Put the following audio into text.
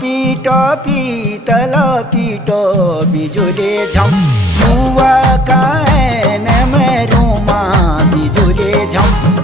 टपी तल पिट बिजुले झम बुवा कान मरुमा बिजुले झम